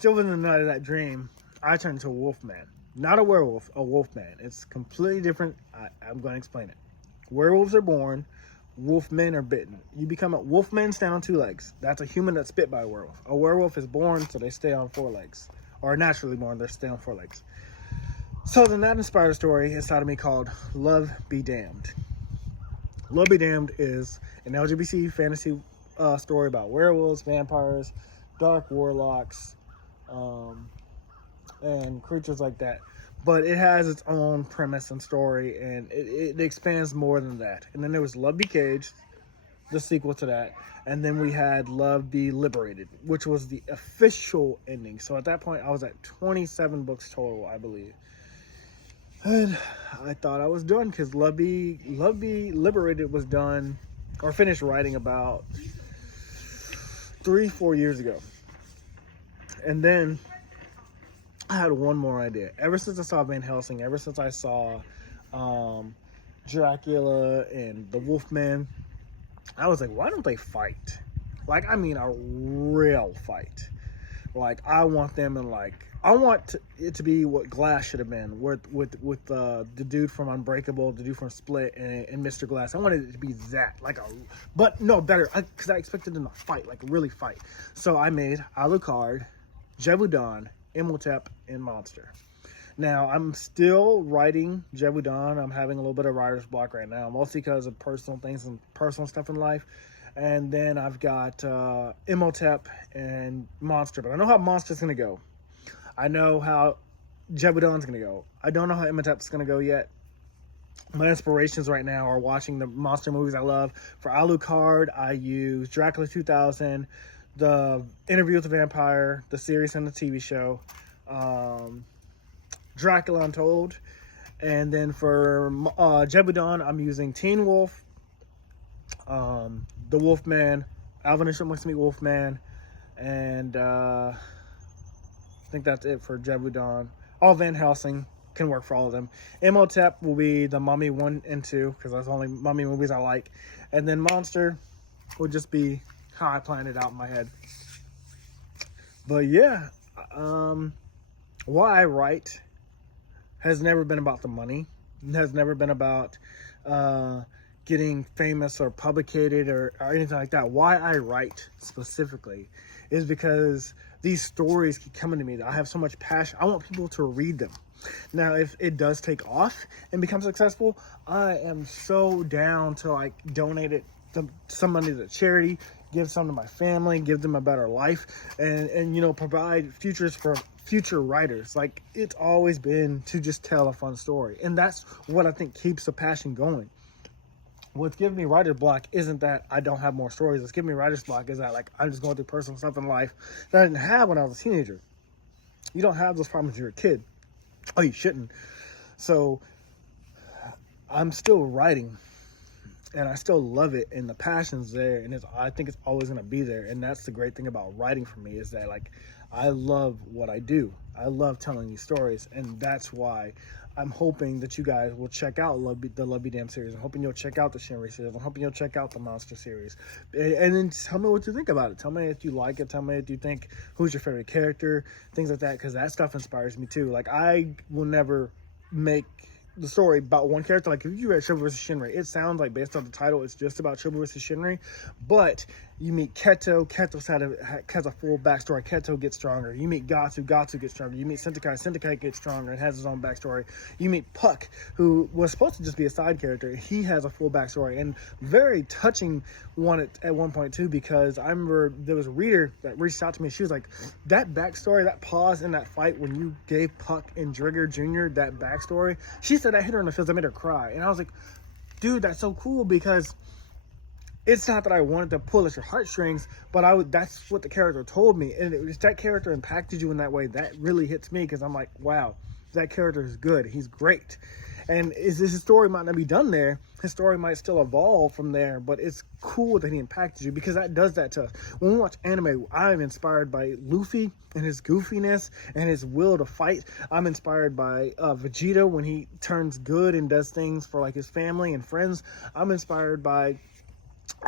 still in the night of that dream, I turned into a wolf man. Not a werewolf, a wolf man. It's completely different. I'm going to explain it. Werewolves are born. Wolf men are bitten. You become a wolf man, stand on two legs. That's a human that's bit by a werewolf. A werewolf is born, so they stay on four legs. Or naturally born, they stay on four legs. So then that inspired a story inside of me called Love Be Damned. Love Be Damned is an LGBT fantasy story about werewolves, vampires, dark warlocks, and creatures like that. But it has its own premise and story, and it expands more than that. And then there was Love Be Caged, the sequel to that. And then we had Love Be Liberated, which was the official ending. So at that point, I was at 27 books total, I believe. And I thought I was done because Love Be Liberated was done or finished writing about 3-4 years ago. And then I had one more idea. Ever since I saw Van Helsing, ever since I saw Dracula and the Wolfman, I was like, why don't they fight? Like, I mean, a real fight. Like, I want them in, like, I want it to be what Glass should have been, with the dude from Unbreakable, the dude from Split, and Mr. Glass. I wanted it to be that, but no, better, because I expected them to fight, like really fight. So I made Alucard, Jevaudan, Imhotep, and Monster. Now, I'm still writing Jevaudan. I'm having a little bit of writer's block right now, mostly because of personal things and personal stuff in life. And then I've got Imhotep and Monster. But I know how Monster's going to go. I know how Jevaudan's going to go. I don't know how Imhotep's going to go yet. My inspirations right now are watching the monster movies I love. For Alucard, I use Dracula 2000, the Interview with the Vampire, the series and the TV show, Dracula Untold. And then for Jevaudan, I'm using Teen Wolf, the Wolfman, Alvin and Chipmunks Meet Wolfman, and I think that's it for Jevaudan. All Van Helsing can work for all of them. Imhotep will be the Mummy 1 and 2, because that's the only Mummy movies I like. And then Monster will just be how I planned it out in my head. But yeah, why I write has never been about the money. It has never been about getting famous or publicated or anything like that. Why I write specifically is because these stories keep coming to me. I have so much passion. I want people to read them. Now, if it does take off and become successful, I am so down to like donate it to some money to charity, give some to my family, give them a better life, and you know, provide futures for future writers. Like, it's always been to just tell a fun story, and that's what I think keeps the passion going. What's giving me writer's block isn't that I don't have more stories. What's giving me writer's block is that, like, I'm just going through personal stuff in life that I didn't have when I was a teenager. You don't have those problems when you're a kid. Oh, you shouldn't. So I'm still writing, and I still love it, and the passion's there, and I think it's always going to be there. And that's the great thing about writing for me, is that, like, I love what I do. I love telling these stories, and that's why I'm hoping that you guys will check out the Love Be Damned series. I'm hoping you'll check out the Shinry series. I'm hoping you'll check out the Monster series. And then tell me what you think about it. Tell me if you like it. Tell me if you think, who's your favorite character, things like that, because that stuff inspires me too. Like, I will never make the story about one character. Like, if you read Shinry vs. Shinry, it sounds like, based on the title, it's just about Shinry vs. Shinry, but you meet Keto. Keto's has a full backstory. Keto gets stronger. You meet Gatsu. Gatsu gets stronger. You meet Sentai. Sentai gets stronger and has his own backstory. You meet Puck, who was supposed to just be a side character. He has a full backstory, and very touching one at one point too, because I remember there was a reader that reached out to me. She was like, that backstory, that pause in that fight when you gave Puck and Drigger Jr. that backstory, she said that hit her in the feels. I made her cry. And I was like, dude, that's so cool, because it's not that I wanted to pull at your heartstrings, but that's what the character told me. And if that character impacted you in that way, that really hits me, because I'm like, wow, that character is good. He's great. And his story might not be done there. His story might still evolve from there, but it's cool that he impacted you, because that does that to us. When we watch anime, I'm inspired by Luffy and his goofiness and his will to fight. I'm inspired by Vegeta when he turns good and does things for, like, his family and friends. I'm inspired by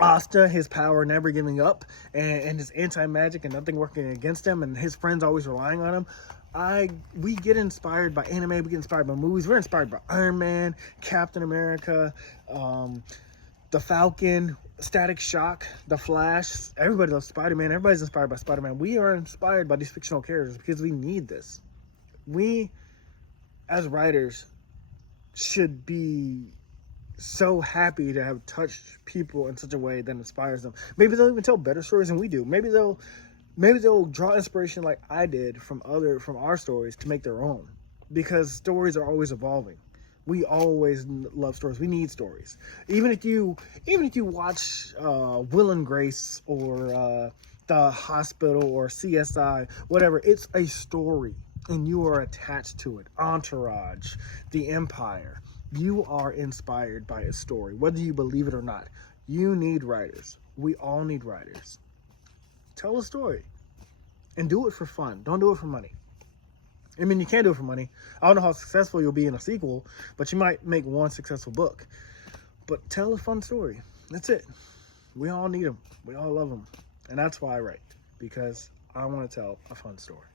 Asta, his power never giving up, and his anti-magic and nothing working against him, and his friends always relying on him. We get inspired by anime, we get inspired by movies, we're inspired by Iron Man, Captain America, the Falcon, Static Shock, the Flash. Everybody loves Spider-Man. Everybody's inspired by Spider-Man. We are inspired by these fictional characters because we need this. We, as writers, should be so happy to have touched people in such a way that inspires them. Maybe they'll even tell better stories than we do. Maybe they'll draw inspiration like I did from our stories to make their own, because stories are always evolving. We always love stories. We need stories. Even if you watch Will and Grace or The Hospital or CSI, whatever, it's a story and you are attached to it. Entourage, The Empire. You are inspired by a story, whether you believe it or not. You need writers. We all need writers. Tell a story and do it for fun. Don't do it for money. I mean, you can't do it for money. I don't know how successful you'll be in a sequel, but you might make one successful book. But tell a fun story. That's it. We all need them. We all love them. And that's why I write, because I want to tell a fun story.